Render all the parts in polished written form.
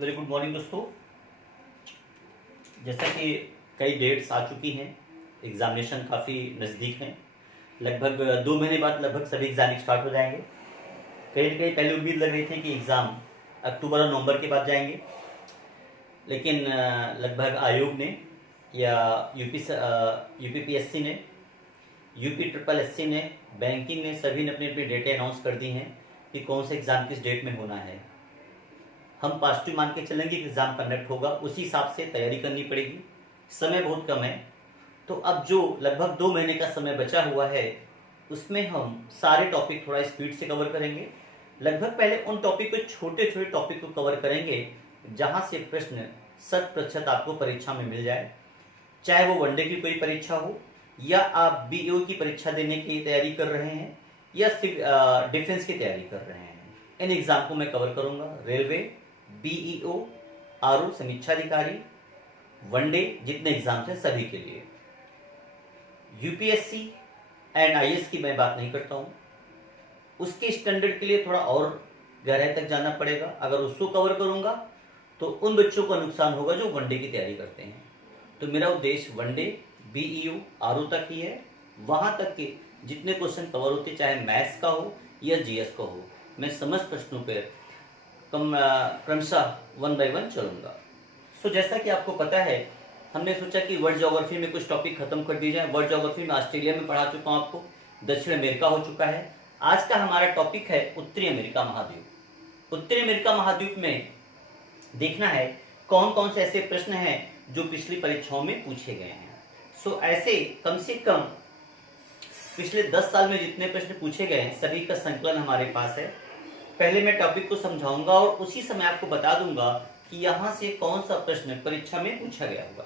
Very good morning दोस्तों। जैसा कि कई डेट्स आ चुकी हैं, एग्जामिनेशन काफ़ी नज़दीक हैं। लगभग 2 महीने बाद लगभग सभी एग्जाम स्टार्ट हो जाएंगे। कहीं न कहीं पहले उम्मीद लग रही थी कि एग्ज़ाम अक्टूबर और नवंबर के बाद जाएंगे, लेकिन लगभग आयोग ने या यूपीपीएससी ने, यूपी ट्रिपल एससी ने, बैंकिंग ने, सभी ने अपनी अपनी डेटें अनाउंस कर दी हैं कि कौन से एग्ज़ाम किस डेट में होना है। हम पॉजिटिव मान के चलेंगे कि एग्ज़ाम कंडक्ट होगा, उसी हिसाब से तैयारी करनी पड़ेगी। समय बहुत कम है, तो अब जो लगभग 2 महीने का समय बचा हुआ है उसमें हम सारे टॉपिक थोड़ा स्पीड से कवर करेंगे। लगभग पहले उन टॉपिक को, छोटे छोटे टॉपिक को कवर करेंगे जहाँ से प्रश्न 100% आपको परीक्षा में मिल जाए, चाहे वो वनडे की कोई परीक्षा हो या आप बीईओ की परीक्षा देने की तैयारी कर रहे हैं या डिफेंस की तैयारी कर रहे हैं। इन एग्ज़ाम को मैं कवर करूँगा। रेलवे, बीईओ, आरओ, समीक्षा अधिकारी, वनडे जितने एग्जाम्स हैं सभी के लिए। यूपीएससी एंड आईएएस की मैं बात नहीं करता हूँ, उसके स्टैंडर्ड के लिए थोड़ा और गहराई तक जाना पड़ेगा। अगर उसको कवर करूँगा तो उन बच्चों का नुकसान होगा जो वनडे की तैयारी करते हैं। तो मेरा उद्देश्य वनडे, बीईओ, आरओ तक ही है। वहाँ तक के जितने क्वेश्चन कवर होते, चाहे मैथ्स का हो या जीएस का हो, मैं समस्त प्रश्नों पर क्रमशः 1 बाय 1 चलूँगा। सो जैसा कि आपको पता है, हमने सोचा कि वर्ल्ड ज्योग्राफी में कुछ टॉपिक खत्म कर दिए जाए। वर्ल्ड ज्योग्राफी में ऑस्ट्रेलिया में पढ़ा चुका हूँ आपको, दक्षिण अमेरिका हो चुका है। आज का हमारा टॉपिक है उत्तरी अमेरिका महाद्वीप। उत्तरी अमेरिका महाद्वीप में देखना है कौन कौन से ऐसे प्रश्न हैं जो पिछली परीक्षाओं में पूछे गए हैं। सो ऐसे कम से कम पिछले 10 साल में जितने प्रश्न पूछे गए हैं सभी का संकलन हमारे पास है। पहले मैं टॉपिक को समझाऊंगा और उसी समय आपको बता दूंगा कि यहां से कौन सा प्रश्न परीक्षा में पूछा गया होगा।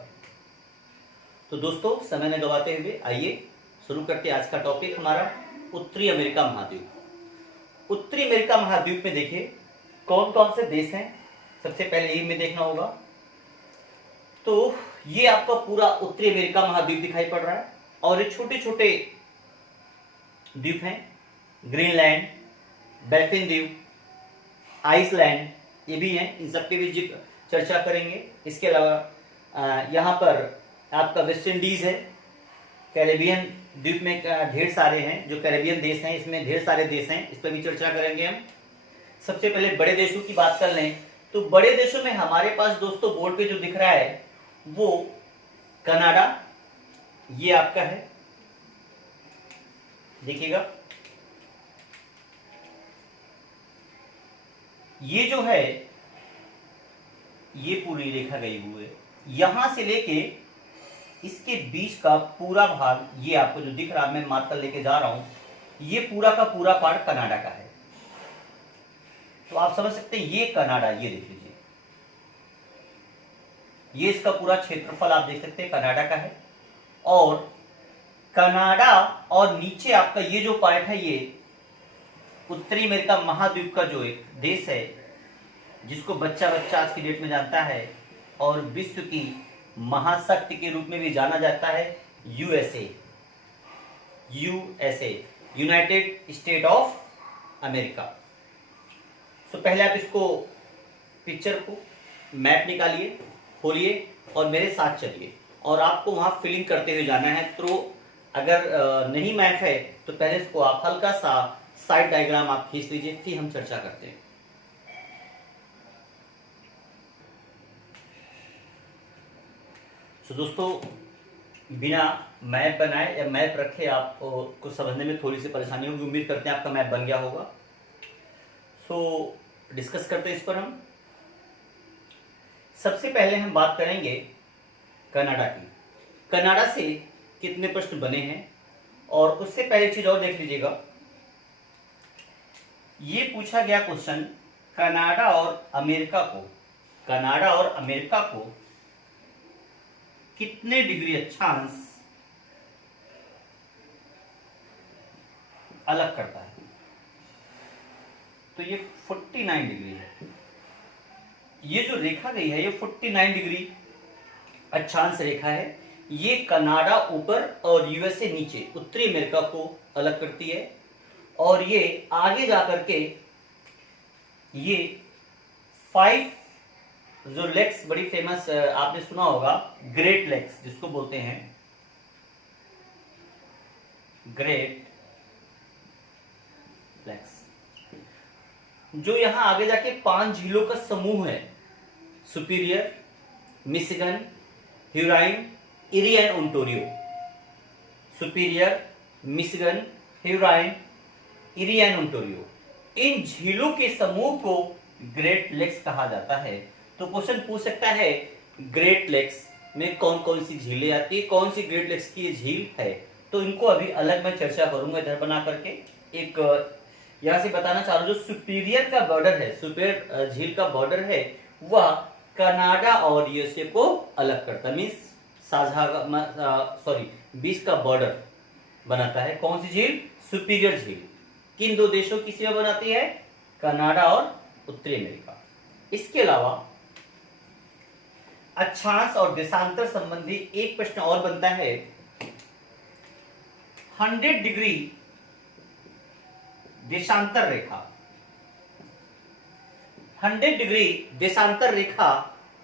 तो दोस्तों, समय न गवाते हुए आइए शुरू करते हैं आज का टॉपिक हमारा, उत्तरी अमेरिका महाद्वीप। उत्तरी अमेरिका महाद्वीप में देखिए कौन कौन से देश हैं, सबसे पहले यही में देखना होगा। तो ये आपका पूरा उत्तरी अमेरिका महाद्वीप दिखाई पड़ रहा है और ये छोटे छोटे द्वीप हैं, ग्रीनलैंड, बैफिन द्वीप, आइसलैंड, ये भी हैं। इन सबके भी चर्चा करेंगे। इसके अलावा यहाँ पर आपका वेस्ट इंडीज है, कैरेबियन द्वीप में ढेर सारे हैं जो कैरेबियन देश हैं, इसमें ढेर सारे देश हैं, इस पर भी चर्चा करेंगे हम। सबसे पहले बड़े देशों की बात कर लें तो बड़े देशों में हमारे पास दोस्तों बोर्ड पे जो दिख रहा है वो कनाडा, ये आपका है, देखिएगा ये जो है ये पूरी रेखा गई हुई है, यहां से लेके इसके बीच का पूरा भाग ये आपको जो दिख रहा है, मैं मार्कर लेके जा रहा हूं, ये पूरा का पूरा पार्ट कनाडा का है। तो आप समझ सकते हैं ये कनाडा, ये देख लीजिए, ये इसका पूरा क्षेत्रफल आप देख सकते हैं कनाडा का है। और कनाडा और नीचे आपका ये जो पार्ट है ये उत्तरी अमेरिका महाद्वीप का जो एक देश है जिसको बच्चा बच्चा आज की डेट में जानता है और विश्व की महाशक्ति के रूप में भी जाना जाता है, USA, United state of America. तो पहले आप इसको पिक्चर को मैप निकालिए, खोलिए और मेरे साथ चलिए और आपको वहां फिलिंग करते हुए जाना है। तो अगर नहीं मैप है तो पहले इसको आप हल्का सा साइड डायग्राम आप खींच लीजिए, फिर हम चर्चा करते हैं। तो दोस्तों, बिना मैप बनाए या मैप रखे आपको कुछ समझने में थोड़ी सी परेशानी होगी। उम्मीद करते हैं आपका मैप बन गया होगा। सो डिस्कस करते हैं इस पर हम। सबसे पहले हम बात करेंगे कनाडा की। कनाडा से कितने प्रश्न बने हैं, और उससे पहले चीज और देख लीजिएगा, ये पूछा गया क्वेश्चन कनाडा और अमेरिका को कितने डिग्री अक्षांश अलग करता है। तो ये 49 डिग्री है। ये जो रेखा गई है ये 49 डिग्री अक्षांश रेखा है। ये कनाडा ऊपर और यूएसए नीचे, उत्तरी अमेरिका को अलग करती है। और ये आगे जाकर के ये 5 जो लेक्स बड़ी फेमस आपने सुना होगा, ग्रेट लेक्स जिसको बोलते हैं, ग्रेट लेक्स, जो यहां आगे जाके 5 झीलों का समूह है, superior, Michigan, ह्यूराइन, eri and Ontario. Superior, Michigan, ह्यूराइन, eri and Ontario, इन झीलों के समूह को ग्रेट लेक्स कहा जाता है। तो क्वेश्चन पूछ सकता है ग्रेट लेक्स में कौन कौन सी झीलें आती है, कौन सी ग्रेट लेक्स की ये झील है। तो इनको अभी अलग मैं चर्चा करूंगा इधर बना करके। एक यहां से बताना चाह रहा हूं, जो सुपीरियर का बॉर्डर है, सुपीरियर झील का बॉर्डर है, वह कनाडा और यूएसए को अलग करता है, मीन्स बीच का बॉर्डर बनाता है। कौन सी झील? सुपीरियर झील। किन दो देशों की सीमा बनाती है? कनाडा और उत्तरी अमेरिका। इसके अलावा अक्षांश और देशांतर संबंधी एक प्रश्न और बनता है। 100 डिग्री देशांतर रेखा, 100 डिग्री देशांतर रेखा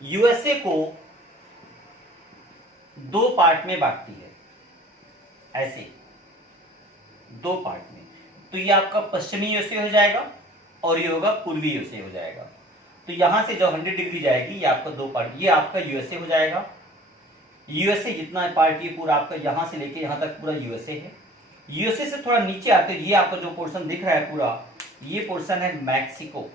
यूएसए को 2 पार्ट में बांटती है, ऐसे 2 पार्ट में। तो ये आपका पश्चिमी यूएसए हो जाएगा और ये होगा पूर्वी यूएसए हो जाएगा। तो यहां से जब 100 डिग्री जाएगी, ये आपका 2 पार्ट, ये आपका यूएसए हो जाएगा। यूएसए जितना पार्ट ये पूरा आपका यहां से लेके यहां तक पूरा यूएसए है। यूएसए से थोड़ा नीचे आते ये आपका जो पोर्शन दिख रहा है पूरा, ये पोर्शन है मैक्सिको,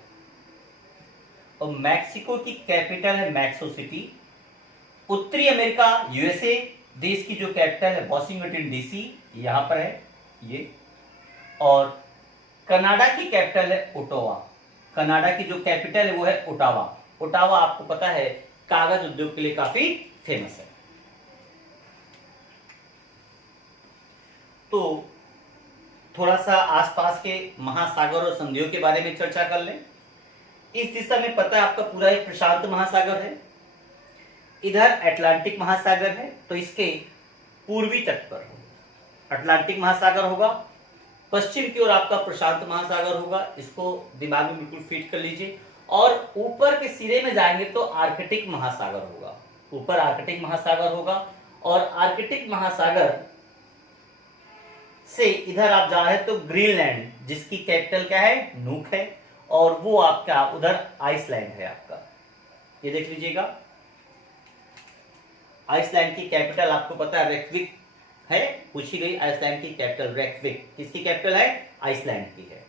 और मैक्सिको की कैपिटल है मैक्सो सिटी। उत्तरी अमेरिका यूएसए देश की जो कैपिटल है वॉशिंगटन डीसी, यहां पर है ये। और कनाडा की कैपिटल है ओटावा, कनाडा की जो कैपिटल है वो है ओटावा। ओटावा आपको पता है कागज उद्योग के लिए काफी फेमस है। तो थोड़ा सा आसपास के महासागर और संधियों के बारे में चर्चा कर लें। इस दिशा में पता है आपका पूरा एक प्रशांत महासागर है, इधर अटलांटिक महासागर है। तो इसके पूर्वी तट पर अटलांटिक महासागर होगा, पश्चिम की ओर आपका प्रशांत महासागर होगा, इसको दिमाग में बिल्कुल फिट कर लीजिए। और ऊपर के सिरे में जाएंगे तो आर्कटिक महासागर होगा, ऊपर आर्कटिक महासागर होगा। और आर्कटिक महासागर से इधर आप जा रहे हैं तो ग्रीनलैंड, जिसकी कैपिटल क्या है? नूक है, और वो आपका उधर आइसलैंड है आपका, ये देख लीजिएगा। आइसलैंड की कैपिटल आपको पता है रेकविक है, पूछी गई आइसलैंड की कैपिटल रेकविक, किसकी कैपिटल है? आइसलैंड की है।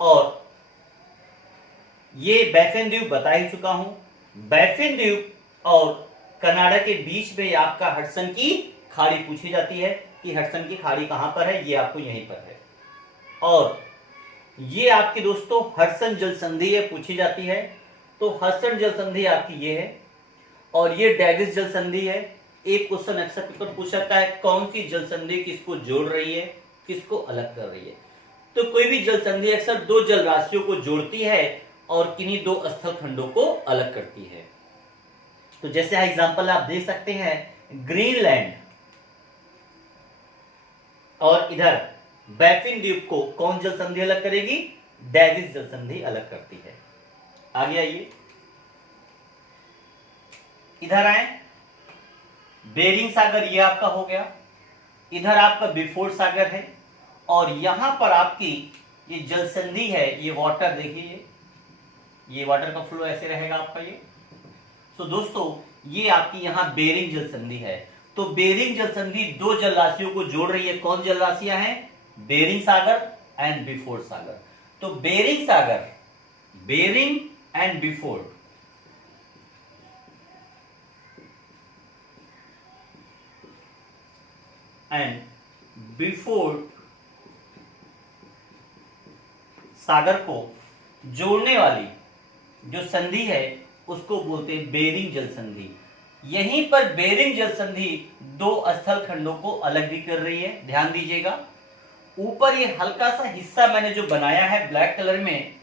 और ये बैफिन द्वीप बता ही चुका हूं। बैफिन द्वीप और कनाडा के बीच में आपका हडसन की खाड़ी पूछी जाती है कि हडसन की खाड़ी कहां पर है, ये आपको यहीं पर है। और ये आपके दोस्तों हडसन जल संधि है, पूछी जाती है। तो हडसन जल संधि आपकी ये है, और ये डेविस जल संधि है। एक क्वेश्चन अक्सर पेपर पूछ सकता है कौन सी जल संधि किसको जोड़ रही है, किसको अलग कर रही है। तो कोई भी जल संधि अक्सर 2 जल राशियों को जोड़ती है और किन्हीं 2 स्थल खंडों को अलग करती है। तो जैसे एग्जांपल आप देख सकते हैं, ग्रीनलैंड और इधर बैफिन द्वीप को कौन जल संधि अलग करेगी? डेविस जल संधि अलग करती है। आगे आइए, इधर आए, बेरिंग सागर ये आपका हो गया, इधर आपका बिफोर सागर है, और यहां पर आपकी ये जल संधि है, ये वाटर देखिए, ये वाटर का फ्लो ऐसे रहेगा आपका ये। तो दोस्तों ये आपकी यहां बेरिंग जल संधि है। तो बेरिंग जल संधि 2 जल राशियों को जोड़ रही है। कौन जल राशियां हैं? बेरिंग सागर एंड बिफोर सागर। तो बेरिंग सागर, Bering and Beaufort, and Beaufort सागर को जोड़ने वाली जो संधि है उसको बोलते हैं बेरिंग जल संधि। यहीं पर बेरिंग जल संधि 2 स्थल खंडों को अलग भी कर रही है। ध्यान दीजिएगा, ऊपर ये हल्का सा हिस्सा मैंने जो बनाया है ब्लैक कलर में,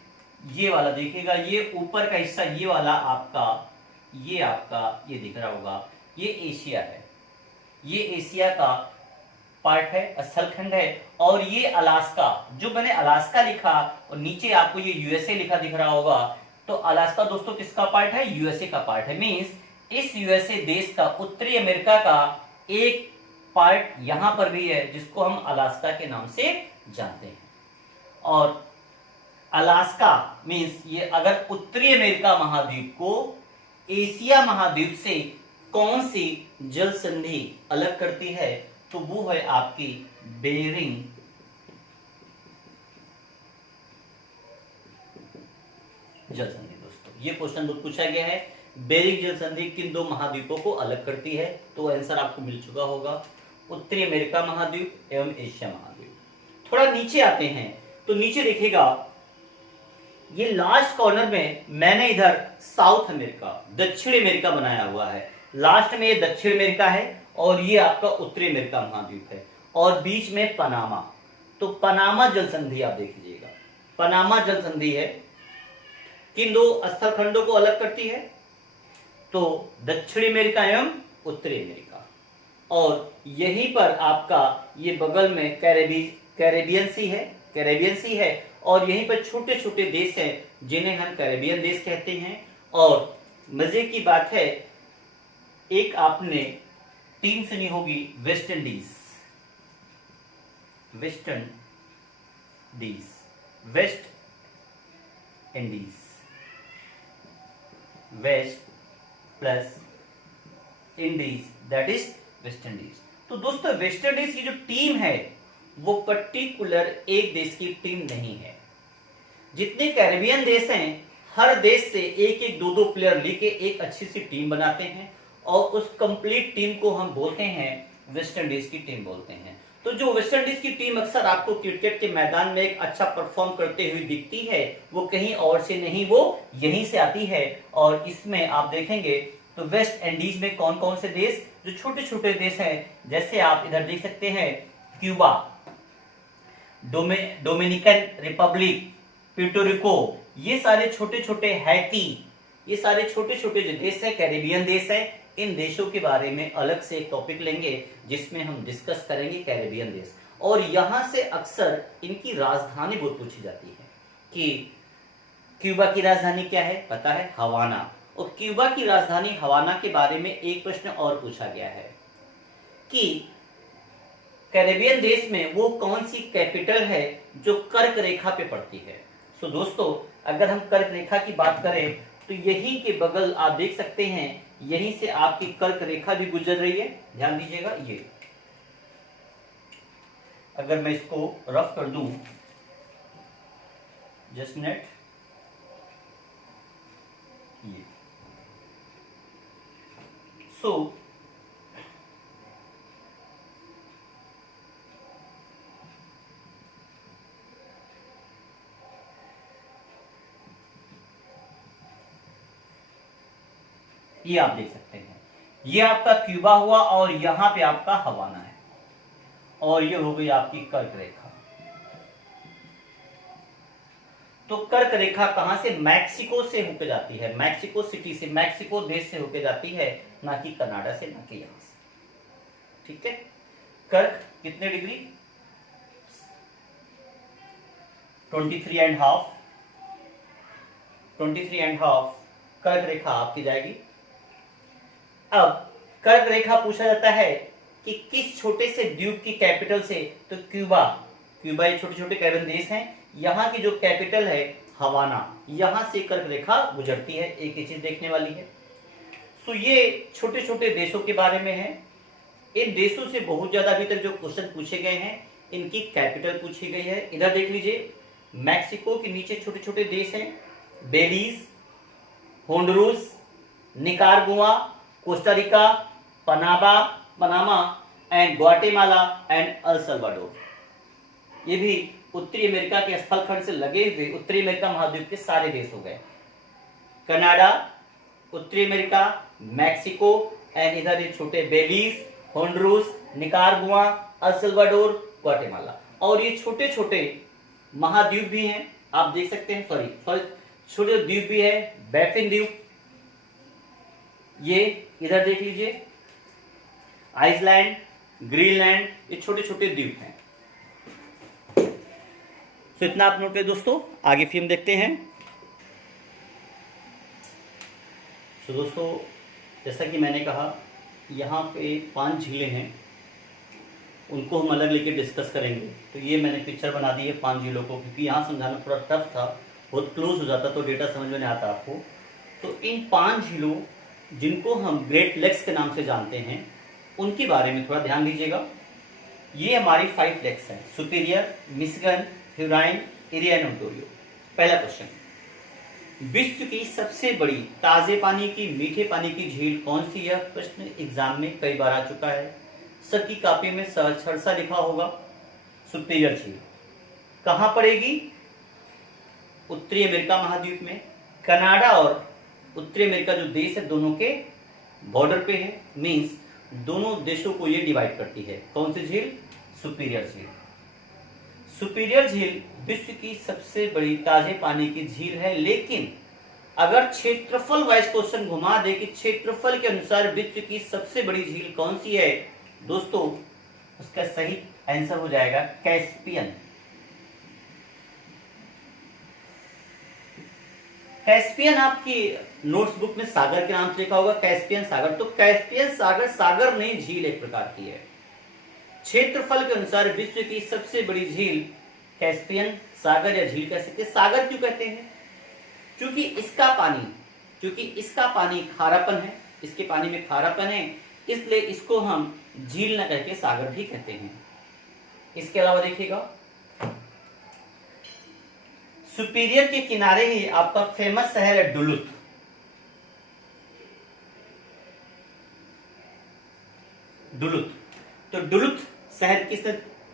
ये वाला देखिएगा, ये ऊपर का हिस्सा, ये वाला आपका ये दिख रहा होगा, ये एशिया है, ये एशिया का पार्ट है, स्थलखंड है। और ये अलास्का, जो मैंने अलास्का लिखा और नीचे आपको ये यूएसए लिखा दिख रहा होगा, तो अलास्का दोस्तों किसका पार्ट है? यूएसए का पार्ट है। मींस इस यूएसए देश का, उत्तरी अमेरिका का एक पार्ट यहां पर भी है जिसको हम अलास्का के नाम से जानते हैं। और अलास्का मींस ये अगर उत्तरी अमेरिका महाद्वीप को एशिया महाद्वीप से कौन सी जल संधि अलग करती है, तो वो है आपकी बेरिंग जल संधि। दोस्तों ये क्वेश्चन बहुत पूछा गया है, बेरिंग जल संधि किन दो महाद्वीपों को अलग करती है? तो आंसर आपको मिल चुका होगा, उत्तरी अमेरिका महाद्वीप एवं एशिया महाद्वीप। थोड़ा नीचे आते हैं तो नीचे देखिएगा, ये लास्ट कॉर्नर में मैंने इधर साउथ अमेरिका, दक्षिण अमेरिका बनाया हुआ है। लास्ट में ये दक्षिण अमेरिका है और ये आपका उत्तरी अमेरिका महाद्वीप है, और बीच में पनामा। तो पनामा जल संधि आप देख लीजिएगा, पनामा जल संधि है, किन दो स्थल खंडों को अलग करती है? तो दक्षिण अमेरिका एवं उत्तरी अमेरिका। और यहीं पर आपका ये बगल में कैरेबियन सी है, और यहीं पर छोटे छोटे देश हैं जिन्हें हम कैरेबियन देश कहते हैं। और मजे की बात है, एक आपने टीम सुनी होगी West Indies, west plus Indies, that is West Indies. तो दोस्तों वेस्ट इंडीज की जो टीम है वो पर्टिकुलर एक देश की टीम नहीं है। जितने कैरेबियन देश हैं, हर देश से एक एक दो प्लेयर लेके एक अच्छी सी टीम बनाते हैं, और उस कंप्लीट टीम को हम बोलते हैं वेस्ट इंडीज की टीम बोलते हैं। तो जो वेस्ट इंडीज की टीम अक्सर आपको क्रिकेट के मैदान में एक अच्छा परफॉर्म करते हुए दिखती है, वो कहीं और से नहीं, वो यहीं से आती है। और इसमें आप देखेंगे तो वेस्ट इंडीज में कौन कौन से देश, जो छोटे छोटे देश हैं, जैसे आप इधर देख सकते हैं Cuba, Dominican Republic, Puerto Rico, ये सारे छोटे छोटे हैती, ये सारे छोटे छोटे जो देश है कैरेबियन देश है। इन देशों के बारे में अलग से एक टॉपिक लेंगे जिसमें हम डिस्कस करेंगे कैरेबियन देश। और यहां से अक्सर इनकी राजधानी बहुत पूछी जाती है कि क्यूबा की राजधानी क्या है? पता है, हवाना। और क्यूबा की राजधानी हवाना के बारे में एक प्रश्न और पूछा गया है कि कैरेबियन देश में वो कौन सी कैपिटल है जो कर्क रेखा पे पड़ती है। सो दोस्तों अगर हम कर्क रेखा की बात करें तो यही के बगल आप देख सकते हैं, यहीं से आपकी कर्क रेखा भी गुजर रही है। ध्यान दीजिएगा, ये अगर मैं इसको रफ कर दूं, जस्ट नेट, ये सो ये आप देख सकते हैं, ये आपका क्यूबा हुआ और यहां पे आपका हवाना है, और ये हो गई आपकी कर्क रेखा। तो कर्क रेखा कहां से? मैक्सिको से होकर जाती है, मैक्सिको सिटी से, मैक्सिको देश से होकर जाती है, ना कि कनाडा से, ना कि यहां से। ठीक है, कर्क कितने डिग्री? 23.5, 23.5 कर्क रेखा आपकी जाएगी। अब कर्क रेखा पूछा जाता है कि किस छोटे से द्वीप की कैपिटल से? तो क्यूबा, क्यूबा ये छोटे छोटे कैरेबियन देश हैं, यहाँ की जो कैपिटल है हवाना, यहां से कर्क रेखा गुजरती है। एक ही चीज देखने वाली है। सो ये छोटे छोटे देशों के बारे में है। इन देशों से बहुत ज्यादा अभी तक जो क्वेश्चन पूछे गए हैं, इनकी कैपिटल पूछी गई है। इधर देख लीजिए, मैक्सिको के नीचे छोटे छोटे देश हैं, Belize, Honduras, Nicaragua, Costa Rica, Panama and Guatemala and El Salvador. ये भी उत्तरी अमेरिका के स्थलखंड से लगे हुए उत्तरी अमेरिका महाद्वीप के सारे देश हो गए। कनाडा, उत्तरी अमेरिका, मैक्सिको एंड इधर ये छोटे Belize, Honduras, Nicaragua, El Salvador, Guatemala. और ये छोटे छोटे महाद्वीप भी हैं, आप देख सकते हैं, सॉरी छोटे द्वीप भी है, बैफिन द्वीप, ये इधर देख लीजिए, आइसलैंड, ग्रीनलैंड, ये छोटे छोटे द्वीप हैं। तो इतना आप नोट करें दोस्तों, आगे फिल्म देखते हैं। तो दोस्तों जैसा कि मैंने कहा, यहाँ पे 5 झीलें हैं, उनको हम अलग लेके डिस्कस करेंगे। तो ये मैंने पिक्चर बना दी है 5 झीलों को, क्योंकि यहाँ समझाना थोड़ा टफ था, बहुत क्लोज हो जाता तो डेटा समझ में नहीं आता आपको। तो इन 5 झीलों जिनको हम ग्रेट लेक्स के नाम से जानते हैं, उनके बारे में थोड़ा ध्यान दीजिएगा। ये हमारी 5 लेक्स हैं, Superior, Michigan, Huron, Erie and Ontario. पहला क्वेश्चन, विश्व की सबसे बड़ी ताजे पानी की, मीठे पानी की झील कौन सी? यह प्रश्न एग्जाम में कई बार आ चुका है, सबकी कॉपी में सरसा लिखा होगा। सुपीरियर झील कहाँ पड़ेगी? उत्तरी अमेरिका महाद्वीप में। कनाडा और उत्तरी अमेरिका जो देश है, दोनों के बॉर्डर पे है, मींस दोनों देशों को ये डिवाइड करती है। कौन सी झील? सुपीरियर झील। सुपीरियर झील विश्व की सबसे बड़ी ताजे पानी की झील है, लेकिन अगर क्षेत्रफल वाइज क्वेश्चन घुमा दे कि क्षेत्रफल के अनुसार विश्व की सबसे बड़ी झील कौन सी है, दोस्तों उसका सही आंसर हो जाएगा कैस्पियन। कैस्पियन आपकी नोट्स बुक में सागर के नाम से लिखा होगा, कैस्पियन सागर। तो कैस्पियन सागर सागर नहीं, झील एक प्रकार की है। क्षेत्रफल के अनुसार विश्व की सबसे बड़ी झील कैस्पियन सागर या झील कह सकते हैं। सागर क्यों कहते हैं? क्योंकि इसका पानी खारापन है, इसके पानी में खारापन है, इसलिए इसको हम झील न कहकर सागर भी कहते हैं। इसके अलावा देखिएगा, सुपीरियर के किनारे ही आपका फेमस शहर है डुलुथ। तो डुलुथ शहर किस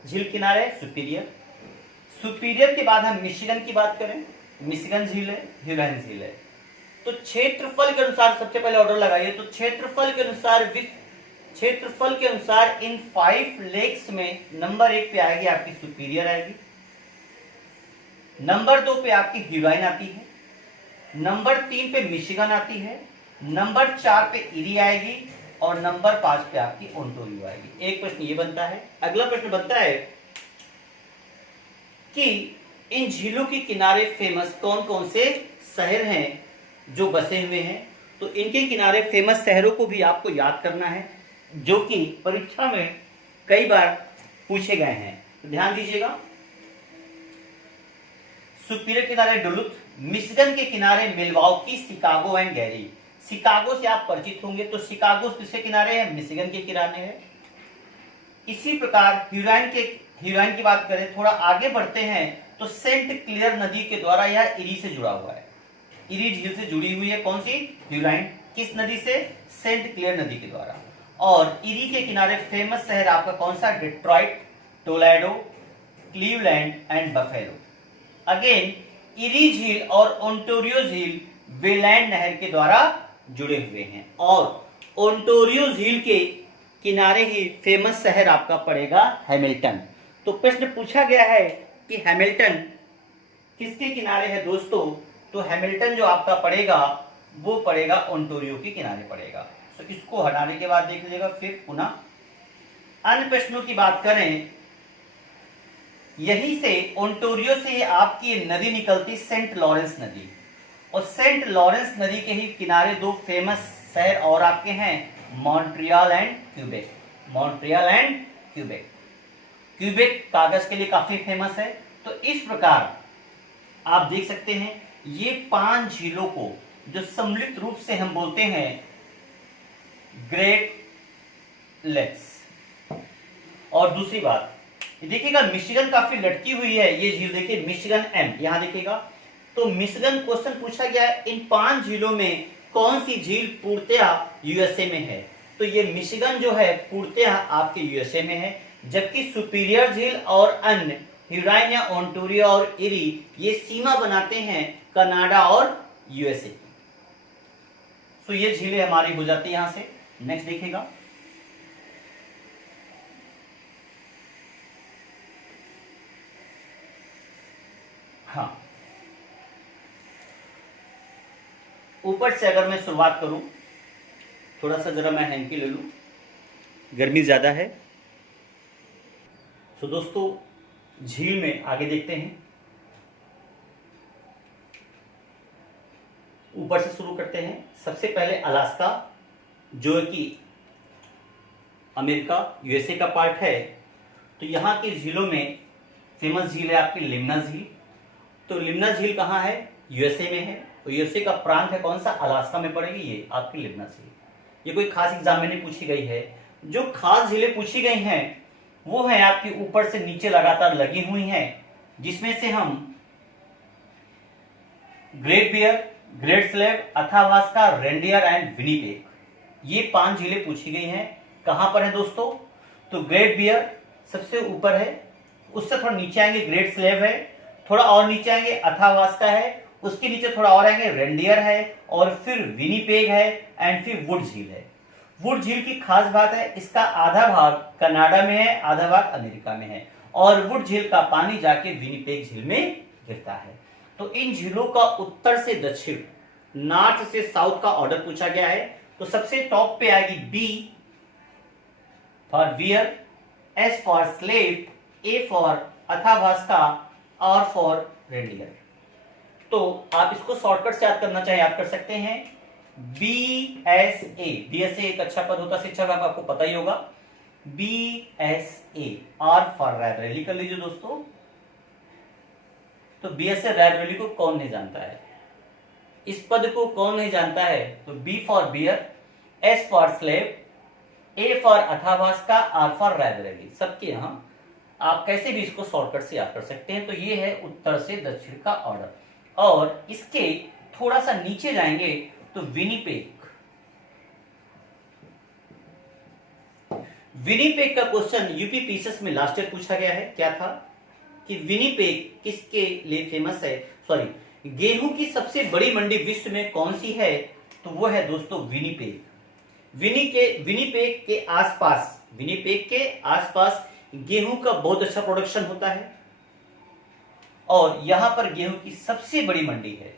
झील किनारे है? सुपीरियर। सुपीरियर के बाद हम मिशिगन की बात करें, मिशिगन झील है, ह्यूराइन झील है। तो क्षेत्रफल के अनुसार सबसे पहले ऑर्डर लगाइए। तो क्षेत्रफल के अनुसार इन 5 लेक्स में नंबर 1 पे आएगी आपकी सुपीरियर आएगी, नंबर 2 पे आपकी ह्यूराइन आती है, नंबर 3 पे मिशिगन आती है, नंबर 4 पे इरी आएगी और नंबर 5 पे आपकी ओंटारियो आएगी। एक प्रश्न ये बनता है। अगला प्रश्न बनता है कि इन झीलों के किनारे फेमस कौन कौन से शहर हैं जो बसे हुए हैं। तो इनके किनारे फेमस शहरों को भी आपको याद करना है, जो कि परीक्षा में कई बार पूछे गए हैं। तो ध्यान दीजिएगा, सुपीरियर किनारे डुलुथ, मिशिगन के किनारे मिलवाउकी, शिकागो एंड गैरी। शिकागो से आप परिचित होंगे, तो शिकागो किसके किनारे है? मिशिगन के किनारे है। इसी प्रकार ह्यूराइन की बात करें, थोड़ा आगे बढ़ते हैं तो सेंट क्लियर नदी के द्वारा यह इरी से जुड़ा हुआ है, इरी झील से जुड़ी हुई है। कौन सी? ह्यूराइन। किस नदी से? सेंट क्लियर नदी के द्वारा। और इरी के किनारे फेमस शहर आपका कौन सा? Detroit, Toledo, Cleveland and Buffalo. Again Erie झील और ओंटारियो झील वेलैंड नहर के द्वारा जुड़े हुए हैं, और ओंटारियो झील के किनारे ही फेमस शहर आपका पड़ेगा हैमिल्टन। तो प्रश्न पूछा गया है कि हैमिल्टन किसके किनारे है दोस्तों? तो हैमिल्टन जो आपका पड़ेगा वो पड़ेगा ओंटारियो के किनारे पड़ेगा। तो इसको हटाने के बाद देख लीजिएगा। फिर पुनः अन्य प्रश्नों की बात करें, यहीं से ओंटारियो से आपकी नदी निकलती सेंट लॉरेंस नदी, और सेंट लॉरेंस नदी के ही किनारे 2 फेमस शहर और आपके हैं, Montreal and Quebec. Montreal and Quebec. Quebec कागज के लिए काफी फेमस है। तो इस प्रकार आप देख सकते हैं, ये 5 झीलों को जो सम्मिलित रूप से हम बोलते हैं ग्रेट लेक्स। और दूसरी बात देखिएगा, मिशिगन काफी लटकी हुई है ये झील, देखिए मिशिगन एम, यहां देखिएगा। तो मिशिगन क्वेश्चन पूछा गया है, इन 5 झीलों में कौन सी झील पूर्णतः यूएसए में है? तो ये मिशिगन जो है पूर्णतः आपके यूएसए में है, जबकि सुपीरियर झील और अन्य ह्यूराइन या ओंटारियो और इरी ये सीमा बनाते हैं कनाडा और यूएसए की। तो ये झीलें हमारी हो जाती है यहां से। नेक्स्ट देखिएगा, हाँ, ऊपर से अगर मैं शुरुआत करूं, थोड़ा सा जरा मैं हैंकी ले लूं, गर्मी ज्यादा है। तो दोस्तों झील में आगे देखते हैं। ऊपर से शुरू करते हैं। सबसे पहले अलास्का, जो कि अमेरिका यूएसए का पार्ट है। तो यहाँ की झीलों में फेमस झील है आपकी लिम्ना झील। तो लिम्ना झील कहाँ है? यूएसए में है। तो यूएसए का प्रांत है कौन सा? अलास्का में पड़ेगी ये आपकी लिम्ना झील। ये कोई खास एग्जाम में नहीं पूछी गई है। जो खास झीलें पूछी गई हैं वो है आपकी ऊपर से नीचे लगातार लगी हुई हैं, जिसमें से हम Great Bear, Great Slave, Athabasca, Reindeer and Winnipeg, ये 5 झीलें पूछी गई हैं। कहां पर है दोस्तों? तो ग्रेट बियर सबसे ऊपर है, उससे थोड़ा नीचे आएंगे ग्रेट स्लेव है, थोड़ा और नीचे आएंगे अथावास्का है, उसके नीचे थोड़ा और आएंगे रेनडियर है, और फिर विनिपेग है, एंड फिर वुड झील है। वुड झील की खास बात है, इसका आधा भाग कनाडा में है, आधा भाग अमेरिका में है, और वुड झील का पानी जाके विनिपेग झील में गिरता है। तो इन झीलों का उत्तर से दक्षिण, नॉर्थ से साउथ का ऑर्डर पूछा गया है। तो सबसे टॉप पे आएगी B for Bear, S for Slave, A for Athabasca, R for Reindeer. तो आप इसको शॉर्टकट से याद करना चाहे याद कर सकते हैं, BSA। BSA एक अच्छा पद होता शिक्षक, आपको पता ही होगा। BSA, आर फॉर रायबरेली कर लीजिए दोस्तों। तो BSA रायबरेली को कौन नहीं जानता है? इस पद को कौन नहीं जानता है? तो B for Bear, S for Slave, A for Athabasca, R for Raebareli. सबके यहां आप कैसे भी इसको शॉर्टकट से याद कर सकते हैं। तो ये है उत्तर से दक्षिण का ऑर्डर। और इसके थोड़ा सा नीचे जाएंगे तो विनिपेग। विनिपेग का क्वेश्चन यूपी पीसीएस में लास्ट ईयर पूछा गया है। क्या था कि विनिपेग किसके लिए फेमस है? सॉरी, गेहूं की सबसे बड़ी मंडी विश्व में कौन सी है? तो वो है दोस्तों विनिपेग। विनिपेग के आसपास गेहूं का बहुत अच्छा प्रोडक्शन होता है, और यहां पर गेहूं की सबसे बड़ी मंडी है।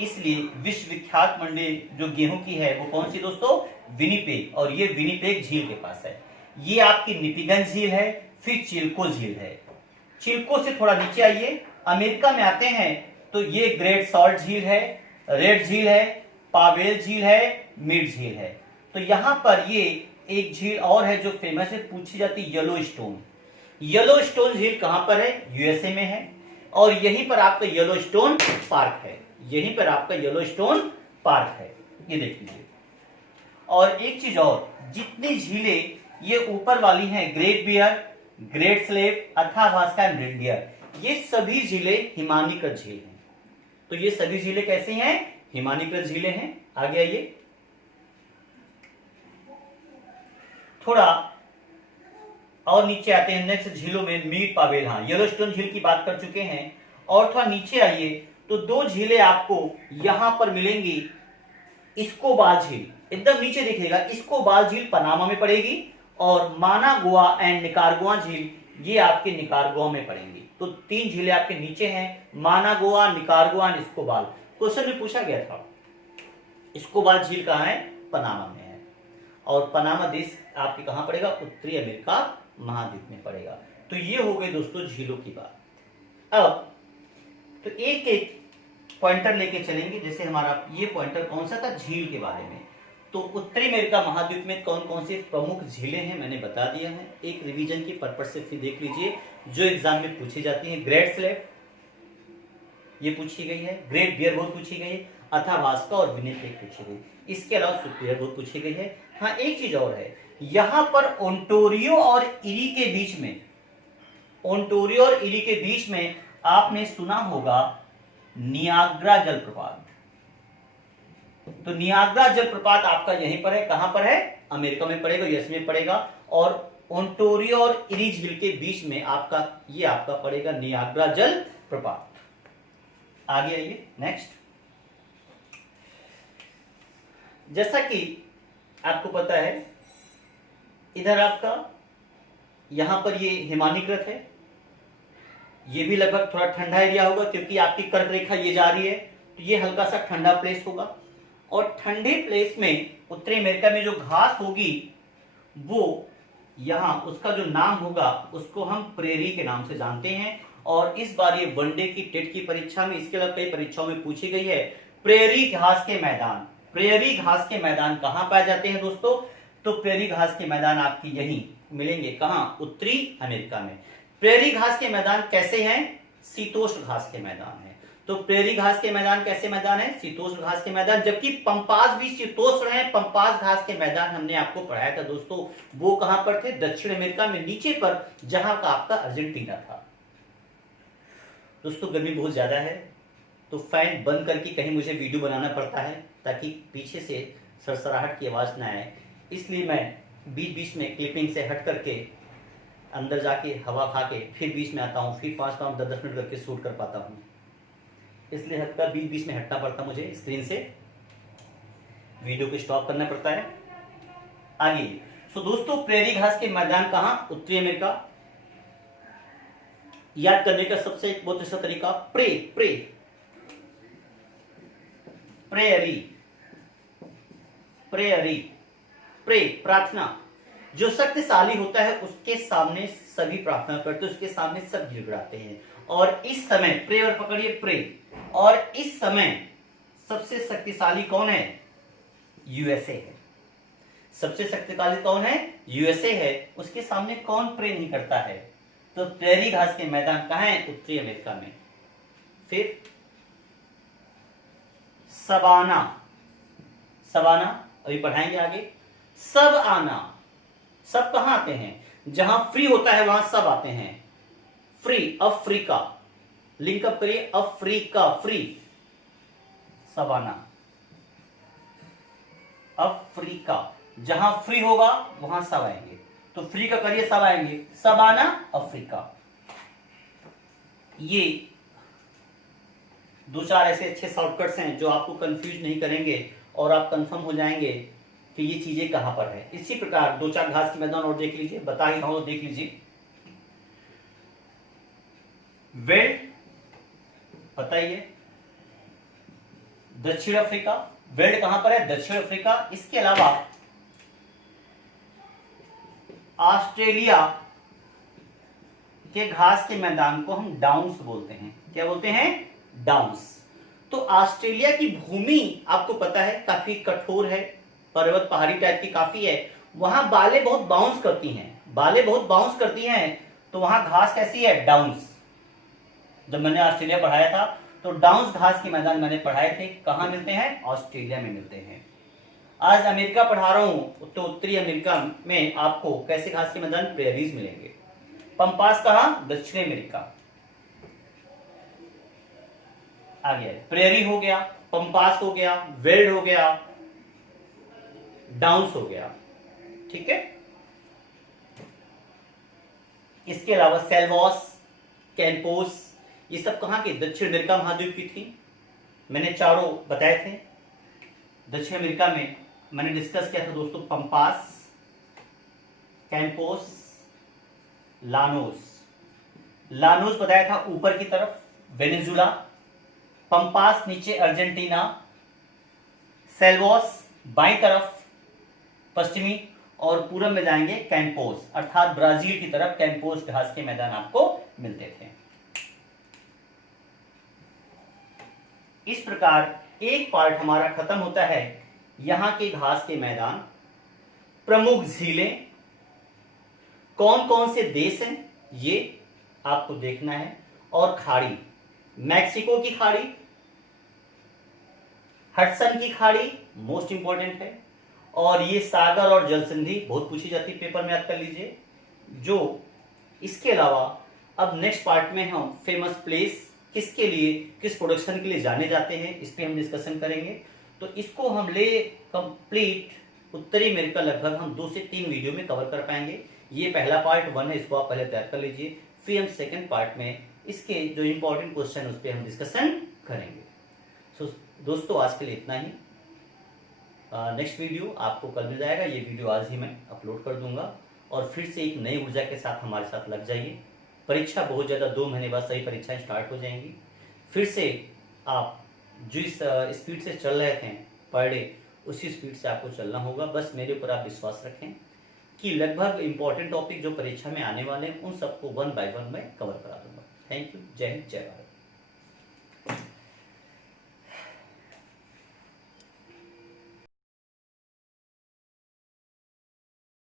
इसलिए विश्व विख्यात मंडी जो गेहूं की है वो कौन सी दोस्तों? विनिपेग। और ये विनिपेग झील के पास है। ये आपकी निपिगन झील है, फिर चिल्को झील है। चिल्को से थोड़ा नीचे आइए, अमेरिका में आते हैं तो ये ग्रेट सॉल्ट झील है, रेड झील है, पावेल झील है, मिड झील है। तो यहां पर ये एक झील और है जो फेमस है, पूछी जाती है येलोस्टोन। येलोस्टोन झील कहां पर है? यूएसए में है, और यहीं पर आपका येलोस्टोन पार्क है। यहीं पर आपका येलोस्टोन पार्क है, ये देख लीजिए। और एक चीज और, जितनी झीलें ये ऊपर वाली हैं, Great Bear, Great Slave, Athabasca and Reindeer, ये सभी झीलें हिमानीकृत झील हैं। तो ये सभी झीलें कैसी हैं? हिमानीकृत झीलें हैं। आगे आइए, थोड़ा और नीचे आते हैं नेक्स्ट झीलों में। मीड पावेल, हाँ येलोस्टोन झील की बात कर चुके हैं। और थोड़ा नीचे आइए तो 2 झीलें आपको यहां पर मिलेंगी। इस्कोबाल झील एकदम नीचे दिखेगा, इस्कोबाल झील पनामा में पड़ेगी, और मानागुआ एंड निकारागुआ झील ये आपके निकारागुआ में पड़ेंगी। तो 3 झीलें आपके नीचे हैं, मानागुआ, निकारागुआ एंड इस्कोबाल। क्वेश्चन में पूछा गया था इस्कोबाल झील कहां है? पनामा में है। और पनामा देश आपके कहां पड़ेगा? उत्तरी अमेरिका महाद्वीप में पड़ेगा। तो ये हो गई दोस्तों झीलों की बात। अब तो एक एक पॉइंटर लेके चलेंगे। जैसे हमारा ये पॉइंटर कौन सा था? झील के बारे में। तो उत्तरी अमेरिका महाद्वीप में कौन कौन सी प्रमुख झीलें हैं मैंने बता दिया है। एक रिवीजन की पर्पज से फिर देख लीजिए, जो एग्जाम में पूछी जाती है। ग्रेट स्लेव ये पूछी गई है, ग्रेट बियर बहुत पूछी गई है, अथावास्का और विनिपेग पूछी गई। इसके अलावा सुपीरियर बहुत पूछी गई है। हाँ एक चीज और है, यहां पर ओंटारियो और इरी के बीच में, ओंटारियो और इरी के बीच में आपने सुना होगा नियाग्रा जलप्रपात। तो नियाग्रा जलप्रपात आपका यहीं पर है। कहां पर है? अमेरिका में पड़ेगा, यूएस में पड़ेगा। और ओंटारियो और इरी झील के बीच में आपका ये आपका पड़ेगा नियाग्रा जलप्रपात। आगे आइए नेक्स्ट। जैसा कि आपको पता है इधर आपका यहां पर ये हिमानीकृत है, ये भी लगभग थोड़ा ठंडा एरिया होगा क्योंकि आपकी कर्क रेखा ये जा रही है, तो ये हल्का सा ठंडा प्लेस होगा। और ठंडे प्लेस में उत्तरी अमेरिका में जो घास होगी वो यहां उसका जो नाम होगा उसको हम प्रेरी के नाम से जानते हैं। और इस बार ये वनडे की टेट की परीक्षा में, इसके अलावा कई परीक्षाओं में पूछी गई है। प्रेरी घास के मैदान, प्रेरी घास के मैदान कहां पाए जाते हैं दोस्तों? तो प्रेरी घास के मैदान आपकी यहीं मिलेंगे, कहां? उत्तरी अमेरिका में। प्रेरी घास के मैदान कैसे हैं? शीतोष्ण घास के मैदान है। तो प्रेरी घास के मैदान कैसे मैदान है? शीतोष्ण घास के मैदान। जबकि पंपास भी शीतोष्ण है। पंपास घास के मैदान हमने आपको पढ़ाया था दोस्तों, वो कहां पर थे? दक्षिण अमेरिका में, नीचे पर, जहां का आपका अर्जेंटीना था। दोस्तों गर्मी बहुत ज्यादा है, तो फैन बंद करके कहीं मुझे वीडियो बनाना पड़ता है ताकि पीछे से सरसराहट की आवाज ना आए, इसलिए मैं बीच बीच में क्लिपिंग से हट करके अंदर जाके हवा खा के फिर बीच में आता हूँ, फिर 5-5 10-10 मिनट करके शूट कर पाता हूँ, इसलिए हल्का बीच बीच में हटना पड़ता मुझे, स्क्रीन से वीडियो को स्टॉप करना पड़ता है। आगे दोस्तों प्रेरी घास के मैदान कहां? उत्तरी अमेरिका। याद करने का सबसे एक बहुत अच्छा तरीका, pray pray prairie, prairie, pray प्रार्थना। जो शक्तिशाली होता है उसके सामने सभी प्रार्थना करते हैं, उसके सामने सब गिड़गिड़ाते हैं। और इस समय प्रे, और पकड़िए प्रे, और इस समय सबसे शक्तिशाली कौन है? यूएसए है। सबसे शक्तिशाली कौन है? यूएसए है। उसके सामने कौन प्रे नहीं करता है? तो प्रेरी घास के मैदान कहां है? उत्तरी अमेरिका में। फिर सवाना, सवाना अभी पढ़ाएंगे आगे। सब आना, सब कहां आते हैं? जहां फ्री होता है वहां सब आते हैं। फ्री, अफ्रीका, लिंक अप करिए, अफ्रीका, फ्री, सवाना, अफ्रीका। जहां फ्री होगा वहां सब आएंगे, तो फ्री का करिए, सब आएंगे। Savanna, Africa. ये 2-4 ऐसे अच्छे शॉर्टकट्स हैं जो आपको कंफ्यूज नहीं करेंगे और आप कंफर्म हो जाएंगे कि ये चीजें कहां पर है। इसी प्रकार 2-4 घास के मैदान और देख लीजिए, बता ही रहा हूं, देख लीजिए। वेल्ड पता ही है, दक्षिण अफ्रीका। वेल्ड कहां पर है? दक्षिण अफ्रीका। इसके अलावा ऑस्ट्रेलिया के घास के मैदान को हम डाउन्स बोलते हैं। क्या बोलते हैं? डाउन्स। तो ऑस्ट्रेलिया की भूमि आपको पता है काफी कठोर है, पर्वत पहाड़ी टाइप की काफी है, वहां बालें बहुत बाउंस करती हैं, बालें बहुत बाउंस करती हैं, तो वहां घास कैसी है? डाउन्स। जब मैंने ऑस्ट्रेलिया पढ़ाया था तो डाउन्स घास के मैदान मैंने पढ़ाए थे, कहां मिलते हैं? ऑस्ट्रेलिया में मिलते हैं। आज अमेरिका पढ़ा रहा हूं तो उत्तरी अमेरिका में आपको कैसे घास के मैदान? प्रेरीज मिलेंगे। पंपास कहां? दक्षिण अमेरिका। आ गया, प्रेरी हो गया, पंपास हो गया, वेल्ड हो गया, डाउन्स हो गया, ठीक है। इसके अलावा सेल्वॉस, कैंपोस, ये सब कहां की? दक्षिण अमेरिका महाद्वीप की थी। मैंने चारों बताए थे। दक्षिण अमेरिका में मैंने डिस्कस किया था दोस्तों, पंपास, कैंपोस, लानोस। लानोस बताया था ऊपर की तरफ वेनेजुला, पंपास नीचे अर्जेंटीना, सेल्वोस बाईं तरफ पश्चिमी, और पूरब में जाएंगे कैंपोस, अर्थात ब्राजील की तरफ कैंपोस घास के मैदान आपको मिलते थे। इस प्रकार एक पार्ट हमारा खत्म होता है। यहां के घास के मैदान, प्रमुख झीलें, कौन कौन से देश हैं ये आपको देखना है, और खाड़ी, मैक्सिको की खाड़ी, हडसन की खाड़ी मोस्ट इंपॉर्टेंट है, और ये सागर और जलसंधि बहुत पूछी जाती है पेपर में, याद कर लीजिए। जो इसके अलावा अब नेक्स्ट पार्ट में हम फेमस प्लेस किसके लिए, किस प्रोडक्शन के लिए जाने जाते हैं, इस पे हम डिस्कशन करेंगे। तो इसको हम ले कंप्लीट उत्तरी अमेरिका लगभग हम 2 से 3 वीडियो में कवर कर पाएंगे। ये पहला पार्ट 1 है, इसको आप पहले तैयार कर लीजिए, फिर हम सेकंड पार्ट में इसके जो इंपॉर्टेंट क्वेश्चन उस पर हम डिस्कशन करेंगे। सो दोस्तों आज के लिए इतना ही। नेक्स्ट वीडियो आपको कल मिल जाएगा, ये वीडियो आज ही मैं अपलोड कर दूंगा, और फिर से एक नई ऊर्जा के साथ हमारे साथ लग जाइए। परीक्षा बहुत ज़्यादा 2 महीने बाद सही परीक्षाएं स्टार्ट हो जाएंगी। फिर से आप जिस स्पीड से चल रहे थे पर डे, उसी स्पीड से आपको चलना होगा। बस मेरे ऊपर आप विश्वास रखें कि लगभग इंपॉर्टेंट टॉपिक जो परीक्षा में आने वाले हैं उन सबको 1 बाय 1 मैं कवर करा दूंगा। Thank you. जय हिंद, जय भारत।